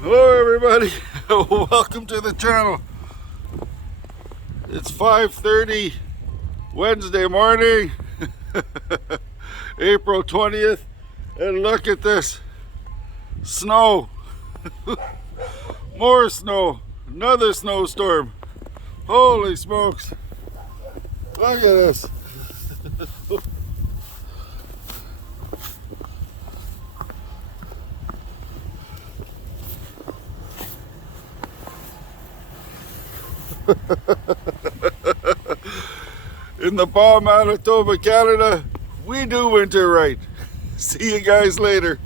Hello everybody, welcome to the channel. It's 5:30 Wednesday morning, April 20th, and look at this snow. More snow, another snowstorm. Holy smokes, look at this. In the Pas, Manitoba, Canada, we do winter right. See you guys later.